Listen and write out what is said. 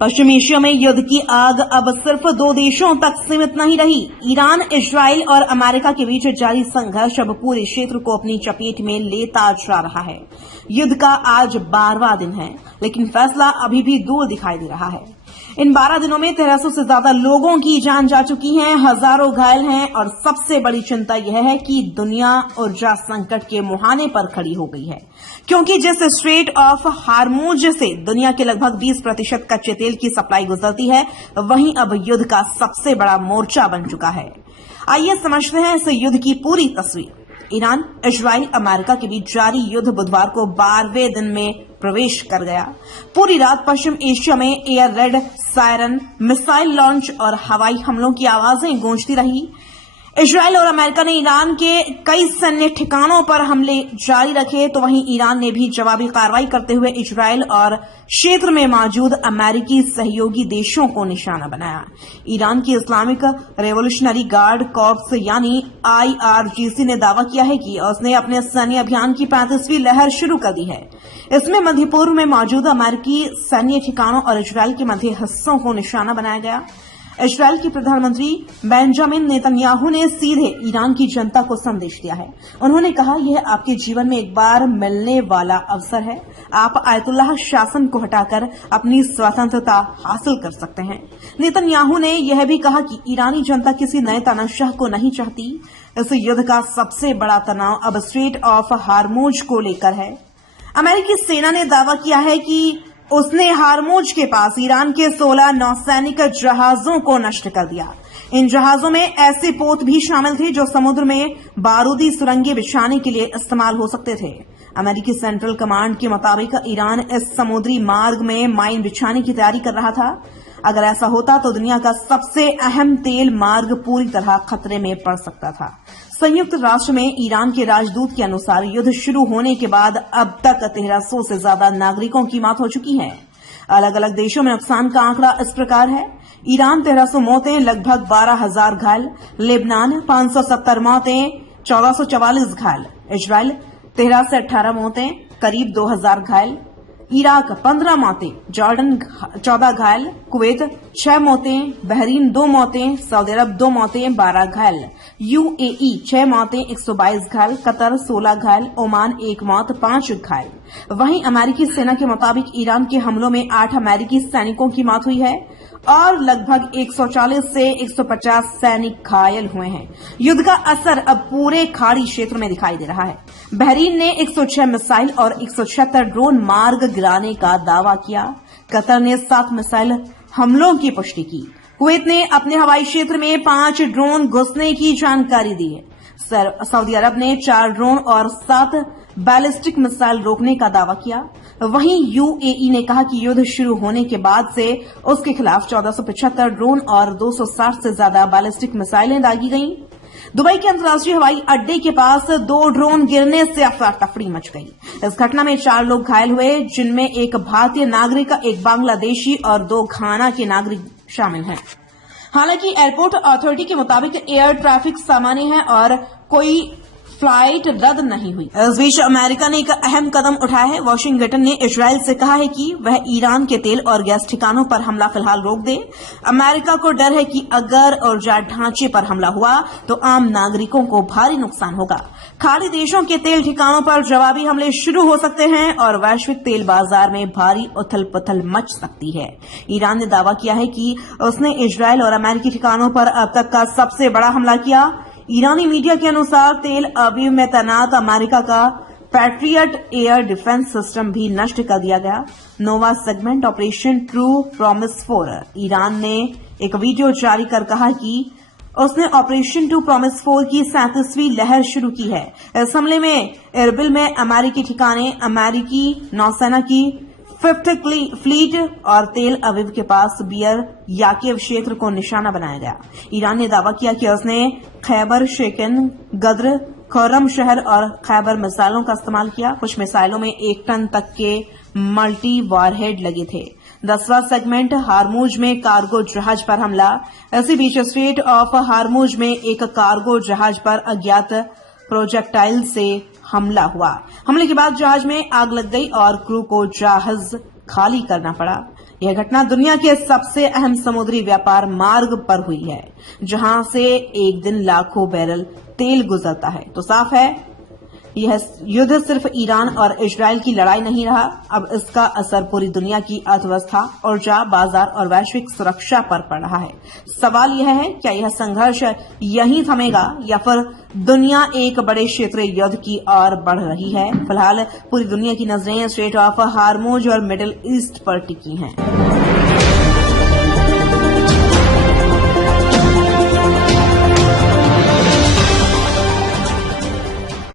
पश्चिम Asia में युद्ध की आग अब सिर्फ दो देशों तक सीमित नहीं रही। ईरान, इजराइल और अमेरिका के बीच जारी संघर्ष अब पूरे क्षेत्र को अपनी चपेट में लेता जा रहा है। युद्ध का आज 12वां दिन है, लेकिन फैसला अभी भी दूर दिखाई दे रहा है। इन 12 दिनों में 1300 से ज्यादा लोगों की जान जा चुकी है, हजारों घायल हैं और सबसे बड़ी चिंता यह है कि दुनिया ऊर्जा संकट के मुहाने पर खड़ी हो गई है, क्योंकि जिस स्ट्रेट ऑफ हार्मूज से दुनिया के लगभग 20% कच्चे तेल की सप्लाई गुजरती है, वहीं अब युद्ध का सबसे बड़ा मोर्चा बन चुका है। आइए समझते हैं इस युद्ध की पूरी तस्वीर। ईरान, इजराइल, अमेरिका के बीच जारी युद्ध बुधवार को 12वें दिन में प्रवेश कर गया। पूरी रात पश्चिम एशिया में air red, siren, missile launch और हवाई हमलों की आवाजें गूंजती रही। इजराइल और अमेरिका ने ईरान के कई सैन्य ठिकानों पर हमले जारी रखे, तो वहीं ईरान ने भी जवाबी कार्रवाई करते हुए इजराइल और क्षेत्र में मौजूद अमेरिकी सहयोगी देशों को निशाना बनाया। ईरान की इस्लामिक रेवोल्यूशनरी गार्ड कॉर्प्स यानी IRGC ने दावा किया है कि उसने अपने सैन्य अभियान की 35वीं लहर शुरू कर दी है। इसमें मध्य पूर्व में मौजूद अमेरिकी सैन्य ठिकानों और इजराइल के मध्य हिस्सों को निशाना बनाया गया। इजराइल के प्रधानमंत्री बेंजामिन नेतन्याहू ने सीधे ईरान की जनता को संदेश दिया है। उन्होंने कहा, यह आपके जीवन में एक बार मिलने वाला अवसर है। आप आयतुल्लाह शासन को हटाकर अपनी स्वतंत्रता हासिल कर सकते हैं। नेतन्याहू ने यह भी कहा कि ईरानी जनता किसी नए तानाशाह को नहीं चाहती। इस युद्ध का सबसे बड़ा तनाव अब स्ट्रेट ऑफ हार्मूज को लेकर है। अमेरिकी सेना ने दावा किया है कि उसने हार्मूज के पास ईरान के 16 नौसैनिक जहाजों को नष्ट कर दिया। इन जहाजों में ऐसे पोत भी शामिल थे जो समुद्र में बारूदी सुरंगें बिछाने के लिए इस्तेमाल हो सकते थे। अमेरिकी सेंट्रल कमांड के मुताबिक ईरान इस समुद्री मार्ग में माइन बिछाने की तैयारी कर रहा था। अगर ऐसा होता तो दुनिया का सबसे अहम तेल मार्ग पूरी तरह खतरे में पड़ सकता था। संयुक्त राष्ट्र में ईरान के राजदूत के अनुसार युद्ध शुरू होने के बाद अब तक 1300 से ज्यादा नागरिकों की मौत हो चुकी है। अलग अलग देशों में नुकसान का आंकड़ा इस प्रकार है। ईरान 1300 मौतें, लगभग 12,000 घायल। लेबनान 570 मौतें, 1444 घायल। इजराइल 13 से 18 मौतें, करीब 2000 घायल। इराक 15 मौतें, जॉर्डन 14 घायल। कुवैत 6 मौतें, बहरीन 2 मौतें, सऊदी अरब 2 मौतें, 12 घायल। UAE 6 मौतें, 122 घायल। कतर 16 घायल। ओमान 1 मौत, 5 घायल। वहीं अमेरिकी सेना के मुताबिक ईरान के हमलों में 8 अमेरिकी सैनिकों की मौत हुई है और लगभग 140 से 150 सैनिक घायल हुए हैं। युद्ध का असर अब पूरे खाड़ी क्षेत्र में दिखाई दे रहा है। बहरीन ने 106 मिसाइल और 176 ड्रोन मार्ग गिराने का दावा किया। कतर ने 7 मिसाइल हमलों की पुष्टि की। कुवैत ने अपने हवाई क्षेत्र में 5 ड्रोन घुसने की जानकारी दी है। सऊदी अरब ने 4 ड्रोन और 7 बैलिस्टिक मिसाइल रोकने का दावा किया। वहीं UAE ने कहा कि युद्ध शुरू होने के बाद से उसके खिलाफ 1475 ड्रोन और 260 से ज्यादा बैलिस्टिक मिसाइलें दागी गईं। दुबई के अंतर्राष्ट्रीय हवाई अड्डे के पास 2 ड्रोन गिरने से अफरा तफरी मच गई। इस घटना में 4 लोग घायल हुए, जिनमें एक भारतीय नागरिक, एक बांग्लादेशी और 2 घाना के नागरिक शामिल हैं। हालांकि एयरपोर्ट अथॉरिटी के मुताबिक एयर ट्रैफिक सामान्य है और कोई फ्लाइट रद्द नहीं हुई। इस बीच अमेरिका ने एक अहम कदम उठाया है। वाशिंगटन ने इजराइल से कहा है कि वह ईरान के तेल और गैस ठिकानों पर हमला फिलहाल रोक दे। अमेरिका को डर है कि अगर ऊर्जा ढांचे पर हमला हुआ तो आम नागरिकों को भारी नुकसान होगा। खाड़ी देशों के तेल ठिकानों पर जवाबी हमले शुरू हो सकते हैं और वैश्विक तेल बाजार में भारी उथल पुथल मच सकती है। ईरान ने दावा किया है कि उसने इजराइल और अमेरिकी ठिकानों पर अब तक का सबसे बड़ा हमला किया। ईरानी मीडिया के अनुसार तेल अवीव में तैनात अमेरिका का पैट्रियट एयर डिफेंस सिस्टम भी नष्ट कर दिया गया। Nova segment operation true promise 4 Iran ने एक वीडियो जारी कर कहा कि उसने ऑपरेशन टू प्रॉमिस 4 की 37वीं लहर शुरू की है। इस हमले में एरबिल में अमेरिकी ठिकाने, अमेरिकी नौसेना की 5th फ्लीट और तेल अवीव के पास बियर याकीव क्षेत्र को निशाना बनाया गया। ईरान ने दावा किया कि उसने खैबर शेकन, गद्र, खुर्रम शहर और खैबर मिसाइलों का इस्तेमाल किया। कुछ मिसाइलों में 1 टन तक के मल्टी वारहेड लगे थे। 10वां सेगमेंट हार्मूज में कार्गो जहाज पर हमला। इसी बीच स्ट्रेट ऑफ हार्मूज में एक कार्गो जहाज पर अज्ञात प्रोजेक्टाइल से हमला हुआ। हमले के बाद जहाज में आग लग गई और क्रू को जहाज खाली करना पड़ा। यह घटना दुनिया के सबसे अहम समुद्री व्यापार मार्ग पर हुई है, जहां से एक दिन लाखों बैरल तेल गुजरता है। तो साफ है, यह युद्ध सिर्फ ईरान और इजराइल की लड़ाई नहीं रहा, अब इसका असर पूरी दुनिया की अर्थव्यवस्था, ऊर्जा, बाजार और वैश्विक सुरक्षा पर पड़ रहा है। सवाल यह है, क्या यह संघर्ष यहीं थमेगा या फिर दुनिया एक बड़े क्षेत्रीय युद्ध की ओर बढ़ रही है? फिलहाल पूरी दुनिया की नजरें स्ट्रेट ऑफ हार्मुज और मिडिल ईस्ट पर टिकी हैं।